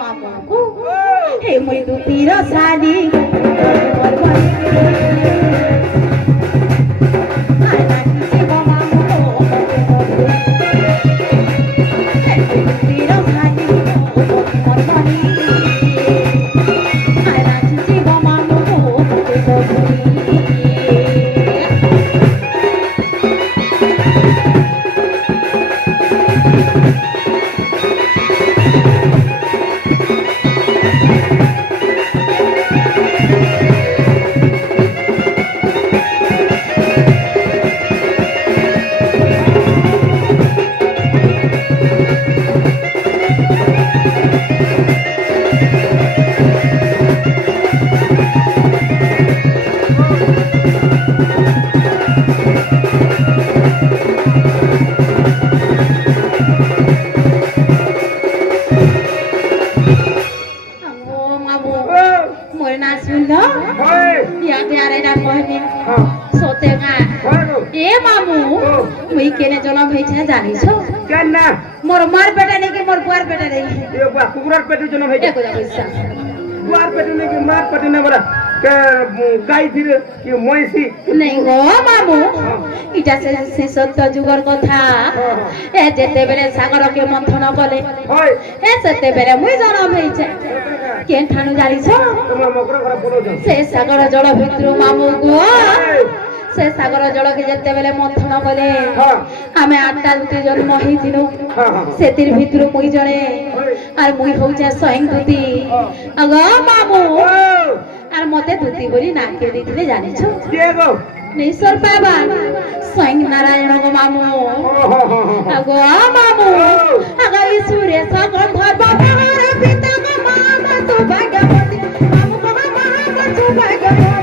ମାମୁଁକୁ ହେ ମୁଇ ଦୁତିର ଶାଢ଼ୀ मोर मार बेटा नहीं के मोर बुआर बेटा नहीं ये बा कुकुरार पेटे जनो भाई एको जा पैसा बुआर पेटे नहीं के मार पेटे ना बरा के गाय थी कि मोइसी नहीं गो मामू इटा से सत्य जुगर कथा ए जेते बेले सागर के मंथन कले होय ए सेते बेले मुई जनो भइছে केन ठानु जारी छ तुम मकर घर बोलो जो से सागर जल भितरु मामू गो से सागर जल के जेते बेले मंथन कले आमे आठटा दुती जन्म होइथिनु सेतिर भितरु मुई जणे आर मुई होउछे स्वयं दुती अगो मामू आर मते दुती बोली नाके दिथिले जानि छ के गो निसर बाबा स्वयं नारायण गो मामू अगो मामू अगो ईश्वरे सागर धर्म महार पिता गो मामा तो भाग्यवती मामू गो मामा तो भाग्यवती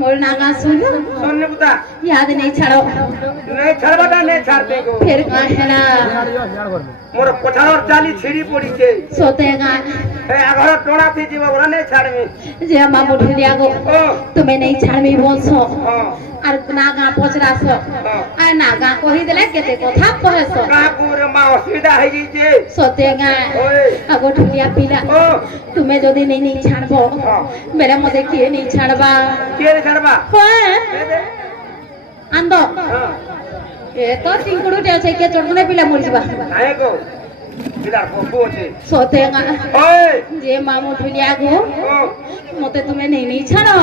मोर नागा सुन सुनने बुता याद नहीं छाड़ो नहीं छाड़बा नहीं छाड़ते को फिर काहेला मोर पछाड़ चाली छिड़ी पड़ी के सोतेगा ए अगर टोड़ा थी जीव ओरा नहीं छाड़मी जे मामू ढुलिया गो तुम्हें नहीं छाड़मी बोलछो আর নাগা পচরাছ আর নাগা কহি দেলে কেতে কথা কহেছ কাপুর মা অসুবিধা হই গইছে সতেগা আগো ঠুলিয়া পিলা তুমি যদি নেই ছাড়বো বেলে মতে কে নেই ছাড়বা হ্যাঁ আন্দ এ তো চিংকুড়ুটে আছে কে চড়বনে পিলা মরিবা নাই গো বিদার পপু আছে সতেগা যে মামু ঠুলিয়া গো মতে তুমি নেই ছাড়ো